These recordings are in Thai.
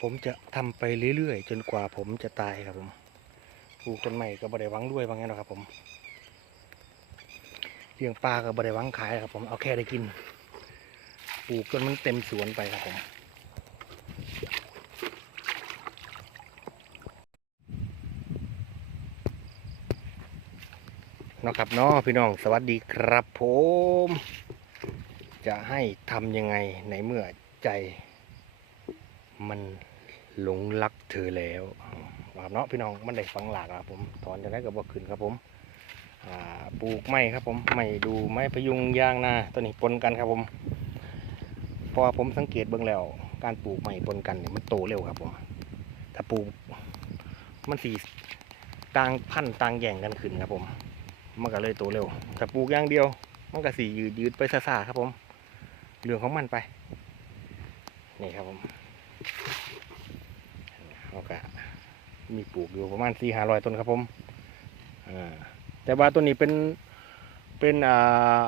ผมจะทำไปเรื่อยๆ จนกว่าผมจะตายครับผมปลูกต้นไม้ก็บ่ได้วังด้วยบางอย่างหรอกครับผมเลี้ยงปลาก็บ่ได้วังขายครับผมเอาแค่ได้กินปลูกจนมันเต็มสวนไปครับผมนะครับเนาะพี่น้องสวัสดีครับผม จะให้ทำยังไงในเมื่อใจมัน หลงรักเธอแล้วครับเนาะพี่น้องมันได้ฟังหลากครับผมถอนจะได้กับบ่ขึ้นครับผมปลูกไม้ครับผมไม้ดูไม้พยุงยางนาตัวนี้ปนกันครับผมเพราะผมสังเกตเบื้องแล้ว การปลูกไม้ปนกันเนี่ยมันโตเร็วครับผมถ้าปลูกมันสีต่างพันต่างแย่งกันขึ้นครับผม มันก็เลยโตเร็วถ้าปลูกอย่างเดียว มันก็สียืดยืดไปซ่าๆครับผมเรื่องของมันไปนี่ครับผม เขาก็มีปลูกอยู่ประมาณสี่ห้าร้อยต้นครับผมแต่ว่าต้นนี้เป็นเป็นอ่า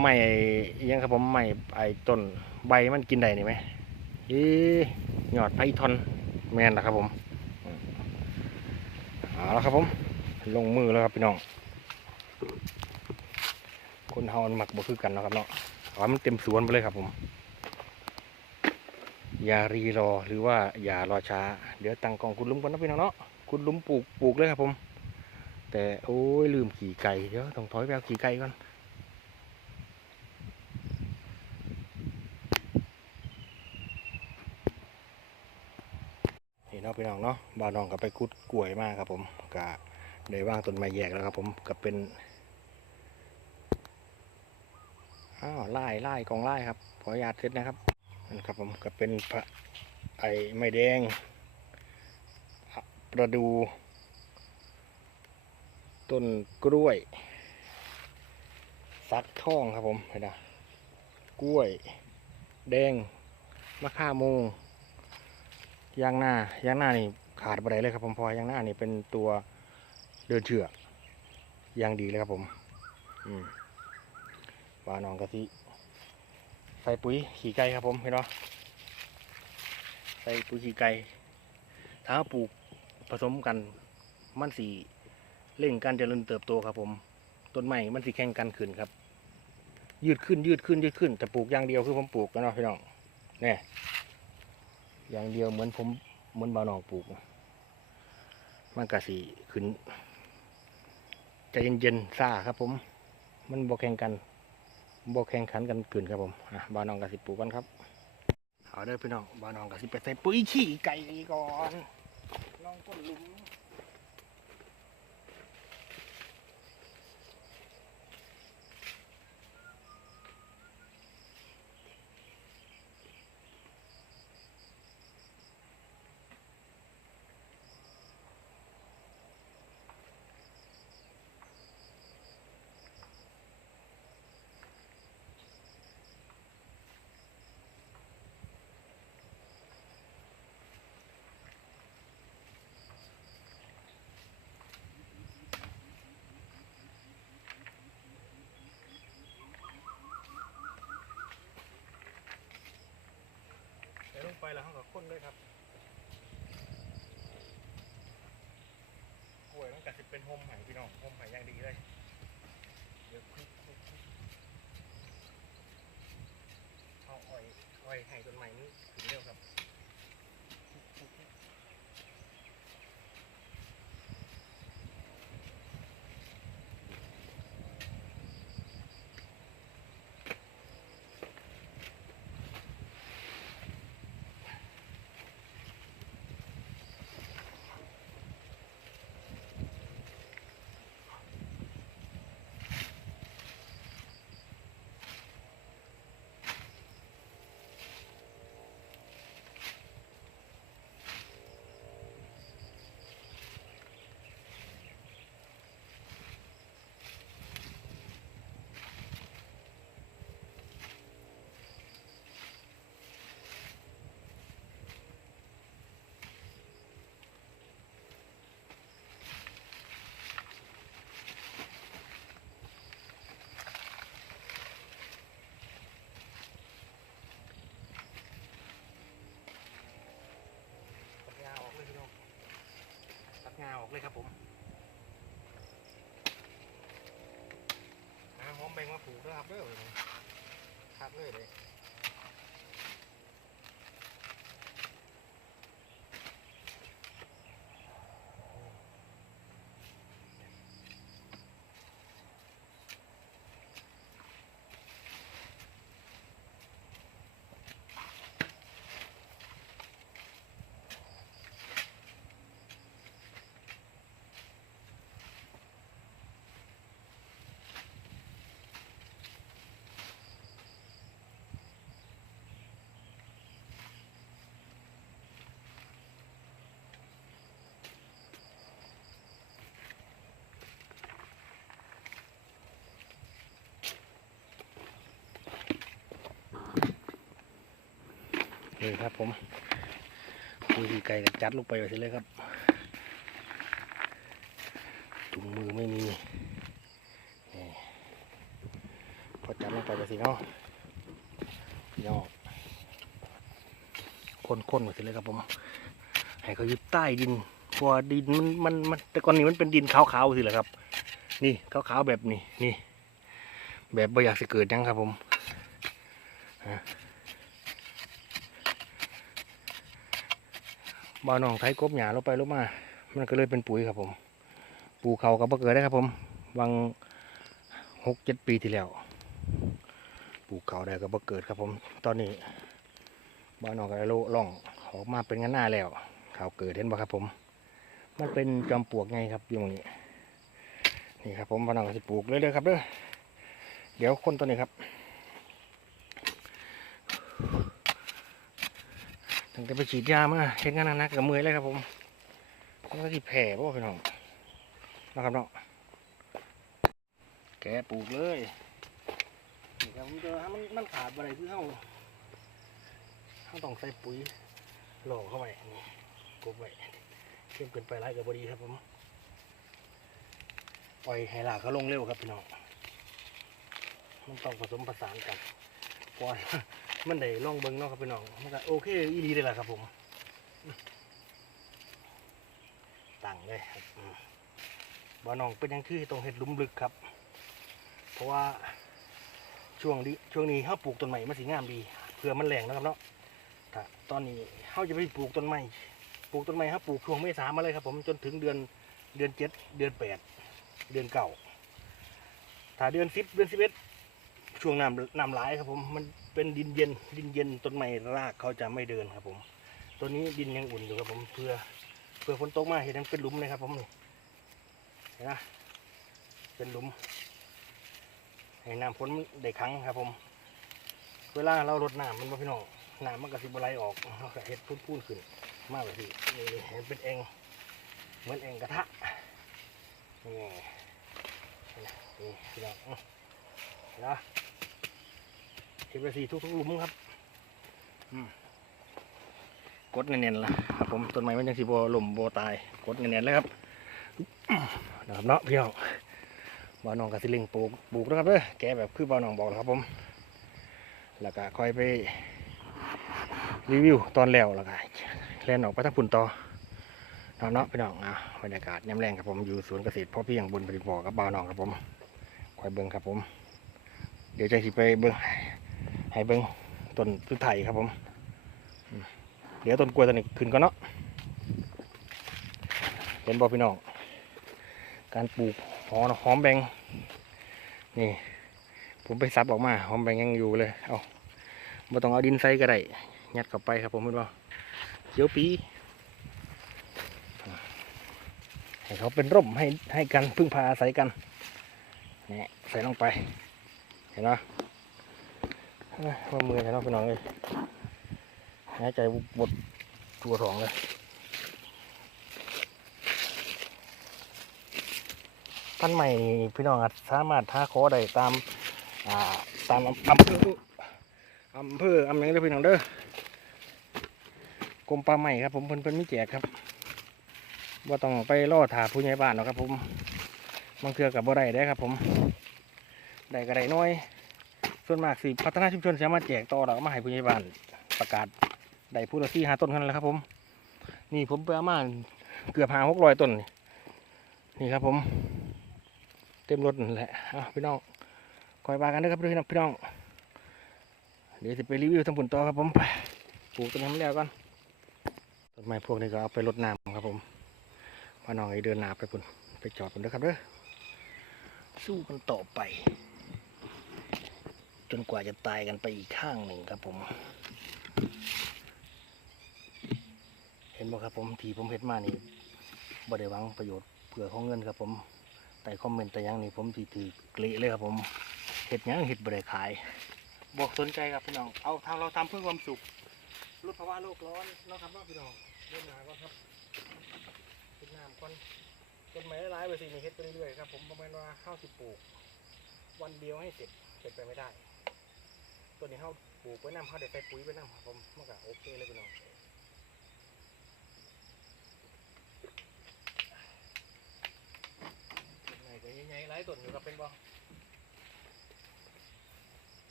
ไม้อิหยังครับผมไม้ไอ้ต้นใบมันกินได้นี่ไหมเอ๊ะยอดไผ่ทอนแมนนะครับผมเอาละครับผม ลงมือแล้วครับพี่น้อง คนเฮามันหมักบ่คือกันนะครับเนาะอาให้มันเต็มสวนไปเลยครับผม อย่ารีรอหรือว่าอย่ารอช้า เดี๋ยวตั้งกล่องคุณลุมก่อนนะพี่น้องเนาะคุณลุมปลูกปลูกเลยครับผม แต่โอ้ยลืมขี่ไก่เดี๋ยวต้องถอยไปเอาขี่ไก่ก่อนนี่เนาะพี่น้องเนาะบ่าวน้องก็ไปกุดกล้วยมากครับผมก็ได้ว่างต้นไม้แยกแล้วครับผมก็เป็นอ้าวไล่ไล่กองไล่ครับขออนุญาตเสร็จนะครับ นั่นครับผมก็เป็นพระไอ้ไม้แดง ประดู ต้นกล้วย สักท่องครับผมเห็นไหกล้วย แดง มะข่าโมงยางหน้ายางหน้านี่ขาดไปไหนเลยครับผมพอยางหน้านี่เป็นตัวเดินเชือกอยางดีเลยครับผม อืมวานองกะทิ ใส่ปุ๋ยขี้ไก่ครับผมเห็นไหมใส่ปุ๋ยขี้ไก่ถ้าปลูกผสมกันมันสีเร่งการเจริญเติบโตครับ ผมต้นไม้มันสีแข่งกันขึ้นครับ ยืดขึ้นยืดขึ้นยืดขึ้นแต่ปลูกอย่างเดียวคือผมปลูกนเนาะพี่น้องเนี่ยอย่างเดียวเหมือนผมเหมือนบาวน้องปลูก มันก็สีขึ้นใจเย็นๆซ่าครับ ผม มันบวแข่งกัน บแข่งขันกันเกินครับผมบ้านน้องกสิปูกันครับเอาเด้อพี่น้องบ้านน้องกสิไปใส่ปุ๋ยขี้ไก่ก่อนลองต้นหลุม แล้วเขาก็ข้นด้วยครับ กล้วยมันกสิเป็นโฮมไห่พี่น้องโฮมไห่อย่างดีเลย เดี๋ยวคลุกคลุกคลุกเอาอ้อยอ้อยไห่ต้นใหม่นี้ถึงเร็วครับคลุกคลุกคลุก น เลยครับผมหาหอมแบงมาผูกด้วยครับเด้อคักเลยเลย นี่ครับผมคุยไก่กับจัดลงไปไว้เลยครับถุงมือไม่มีพอจัดลงไปไว้สิเนาะย่อคนๆไว้สิเลยครับผมให้เขาอยู่ใต้ดินเพราะว่าดินมันมันมันแต่ก่อนนี้มันเป็นดินขาวๆสิแหละครับ นี่ขาวๆแบบนี้นี่ แบบไม่อยากสิเกิดยังครับผม บ่าน้องไทยกบหยาลงไปลงมา มันก็เลยเป็นปุ๋ยครับผม ปลูกเขากับบ่เกิดได้ครับผมบางหกเจ็ดปีที่แล้ว ปลูกเขาได้กับบ่เกิดครับผม ตอนนี้บ่าน้องก็ได้โลล่องออกมาเป็นงันหน้าแล้วเขาเกิดเห็นบ่ครับผม มันเป็นจอมปลวกไงครับอยู่ตรงนี้ นี่ครับผมบ่าน้องก็จะปลูกเลยเลยๆครับเด้อ เดี๋ยวคนตัวนี้ครับ งแต่ไปฉีดยามาเห็นงานนักกับมือเลยครับผมมันก็ที่แผ่ป่ะพี่น้องนะครับเนาะแกปลูกเลยนี่ครับผมเจอมันมันขาดอะไรคือเขาเขาต้องใส่ปุ๋ยหล่อเข้าไปนี่กบไว้เข้มเกินไปไรกับบดีครับผมปล่อยให้หลากเขาลงเร็วครับพี่น้องมันต้องผสมผสานกันปล่อย มันได้ล่องเบิ้งเนาะครับพี่น้องมันก็โอเคอีดีเลยแหละครับผมตั้งเลยครับบ่อน้องเป็นยังคือต้องเห็ดลุมลึกครับ เพราะว่าช่วงนี้ช่วงนี้เขาปลูกต้นใหม่มันสีงามดีเพื่อมันแรงนะครับเนาะถ้าตอนนี้เขาจะไปปลูกต้นใหม่ปลูกต้นใหม่เขาปลูกช่วงเมษามาเลยครับผมจนถึงเดือนเดือนเจ็ดเดือนแปดเดือนเก่าถ้าเดือนสิบเดือนสิบเอ็ดช่วงน้ำน้ำไหลครับผมมัน เป็นดินเย็น ดินเย็นต้นไม้รากเขาจะไม่เดินครับผม ตัวนี้ดินยังอุ่นอยู่ครับผมเพื่อเพื่อฝนตกมาเห็นมันเป็นหลุมเลยครับผมนี่เห็นไหมเป็นหลุมให้น้ำฝนมันได้ขังครับผม เวลาเรารดน้ำมันบ่พี่น้องน้ำมันก็สิบไหลออกเราก็เฮ็ดพูนๆขึ้น มากเลยพี่นี่เห็นเป็นเองเหมือนเองกระทะนี่นี่พี่น้องนไหมเก็ บไปสีทุกๆหลุมครับอืมกดเนียนๆล่ะครับผมต้นไม้มันยังสีโบหล่มโบตายกดเนียนๆเลยครับนะครับเนาะพี่น้องบ่าวน้องกับสิเลิงปลูกปลูกนะครับเด้อแกแบบคือบ่าวน้องบอกนะครับผม แล้วก็ค่อยไปรีวิวตอนแล้วแล้วก็แล่นออกไปทั้งพุ่นต่อเนาะเนาะพี่น้องอะบรรยากาศย้ำแรงครับผมอยู่สวนเกษตรพ่อเพียงบุญผลิตบ่อกับบ่าวน้องครับผมคอยเบิ่งครับผม เดี๋ยวจะสิไปเบิ่ง ให้เบิ้งต้นพืชไทยครับผมเดี๋ยวต้นกล้วยต้นนี้ขึ้นก่อนเนาะเห็นบอพี่น้องการปลูกหอหอมแบงนี่ ผมไปซับออกมาหอมแบงยังอยู่เลยเอาไม่ต้องเอาดินใส่ก็ได้ยัดเข้าไปครับผมเห็นบ่เขียวปีให้เขาเป็นร่มให้ให้กันพึ่งพาอาศัยกันนี่ใส่ลงไปเห็นไหม ว่ามือนะพี่น้องเลยหายใจบดตัวสองเลยท่านใหม่พี่น้องสามารถท้าคอได้ตามอ่าตามอำเภออำเภออำเภอเด้อพี่น้องเด้อกรมป่าใหม่ครับ ผมเพิ่นเพิ่นมีแจกครับว่าต้องไปล่อถาผู้ใหญ่บ้านหรอกครับ ผมบางเทือกับบ่ได้ได้ครับ ผมได้ก็ได้น้อย ส่วนมากสิพัฒนาชุมชนสามารถแจกต่อแล้วก็มาให้ผู้ใหญ่บ้านประกาศได้ผู้ละที่หาต้นกันแล้วครับผม นี่ผมไปเอามาเกือบหาหกร้อยต้น นี่ครับผม เต็มรถนั่นแหละเอาพี่น้องคอยบากันนะครับพี่น้องพี่น้อง เดี๋ยวจะไปรีวิวทั้งผลต่อครับผมไปปลูกต้นน้ำแล้วก่อนต้นไม้พวกนี้ก็เอาไปรดน้ำครับผมพาน้องไอเดินหนาไปพุ่นไปจอดกันเด้ครับเด้อสู้กันต่อไป จนกว่าจะตายกันไปอีกข้างหนึ่งครับผม เห็นบ่ครับผมทีผมเห็นมานี่บ่ได้หวังประโยชน์เพื่อของเงินครับผมแต่คอมเมนต์แต่ยังนี่ผมทีถือเกละเลยครับผมเห็ดยังเห็ดบ่ได้ขาย บอกสนใจครับพี่น้องเอาทำเราทำเพื่อความสุขลดภาวะโลกร้อนนะครับพี่น้องเล่นน้ำก่อนครับกินน้ำก่อนต้นไม้หลายไปสิมีเฮ็ดไปเรื่อยๆครับผมประมาณว่าข้าวสิบปลูก วันเดียวให้เสร็จเป็นไปไม่ได้ ตัวนี้ข้าวปลูกไว้น้ำข้าวเด็ดใส่ปุ๋ยไว้น้ำครับผมมันก็โอเคเลยพี่น้องต้นไม้ก็ใหญ่ๆหลายต้นอยู่ครับเป็นบ่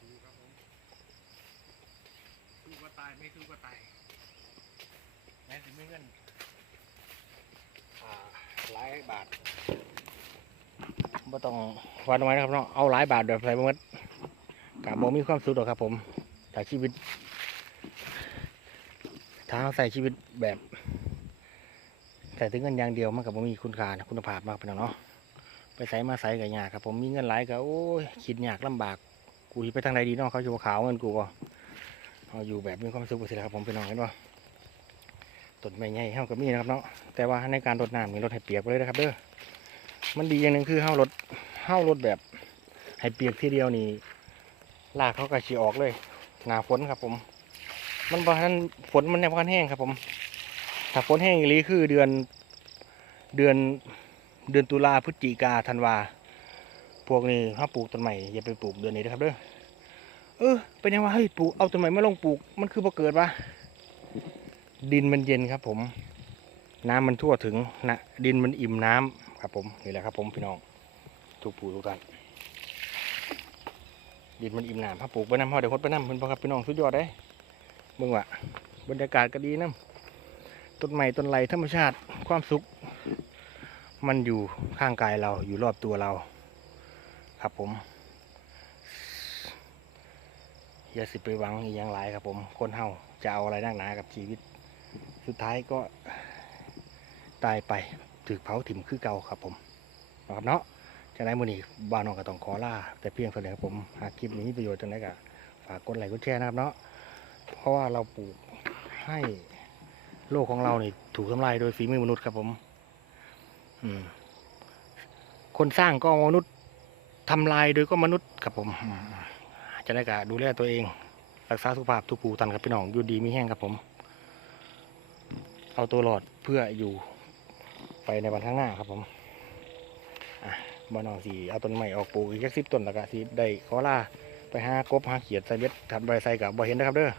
สู้ครับผมสู้ ก็ตายไม่สู้ก็ตายแม้ถึงไม่เงินหลายบาทไม่ต้องวันไว้นะครับเนาะเอาหลายบาทแบบใส่บ่หมดกับโมมีความสุขหรอกครับ ผมแต่ชีวิตถ้าเราใส่ชีวิตแบบใส่ถึงเงินอย่างเดียวมันกับโมมีคุณค่านะคุณภาพมากเป็นเนาะไปใส่มาใส่กับยากครับ ผมมีเงินหลายก็โอ้ยคิดยากลำบากกูไปทางใดดีเนาะเขาอยู่ขาวเงินกูก็ เอาอยู่แบบมีความสุขสิครับผมพี่น้องเห็นว่าต้นไม้ใหญ่เฮาก็มีนะครับเนาะแต่ว่าในการรดน้ำมีรดให้เปียกเลยนะครับเด้อมันดีอย่างหนึ่งคือเฮารดเฮารดแบบให้เปียกทีเดียวนี่รากเขาก็ฉีออกเลยหนาฝนครับผม มันบอทันฝนมันยังบอทันแห้งครับผมถ้าฝนแห้งอีหลีคือเดือนเดือนเดือนตุลาพฤศจิกาธันวา พวกนี้ถ้าปลูกต้นใหม่อย่าไปปลูกเดือนนี้นะครับเด้อ เออเป็นยังว่าเฮ้ยปลูกเอาต้นใหม่มาลงปลูก มันคือพอเกิดวะดินมันเย็นครับผม น้ำมันทั่วถึงนะดินมันอิ่มน้ำครับผมนี่แหละครับ ผมพี่น้องถูกปลูกทุกท่านดินมันอิ่มน้ำถ้าปลูกไปน้ำพอเดี๋ยวพดไปน้ำเป็นพอครับพี่น้องสุดยอดเลยเบิ่งว่ะบรรยากาศก็ดีน้ำต้นใหม่ต้นไรธรรมชาติความสุข มันอยู่ข้างกายเราอยู่รอบตัวเรา ครับผม อย่าสิไปหวังอีกอย่างไรครับผม คนเฮาจะเอาอะไรนักหนากับชีวิต สุดท้ายก็ตายไปถือเผาถิ่มคือเก่าครับผมนะครับเนาะจะได้มือนี้บ้านน้องก็ต้องขอลาแต่เพียงเท่านี้ครับผมหากคลิปนี้มีประโยชน์จังไดก็ฝากกดไลค์กดแชร์นะครับเนาะเพราะว่าเราปลูกให้โลกของเรานี่ถูกทำลายโดยฝีมือมนุษย์ครับผม อืม คนสร้างก็มนุษย์ทำลายโดยก็มนุษย์ครับผมอืม จะได้กะดูแลตัวเอง รักษาสุขภาพทุกปูตันครับพี่น้องอยู่ดีมีแห้งครับผม เอาตัวหลอดเพื่ออยู่ไปในวันข้างหน้าครับผมอะบ้านนองสีเอาต้นใหม่ออกปลูกอีกสักสิบต้นแล้วก็สีได้ขอลาไปหากบหาเขียดใส่เบ็ดทำใบใส่กับบอเห็นนะครับเด้อ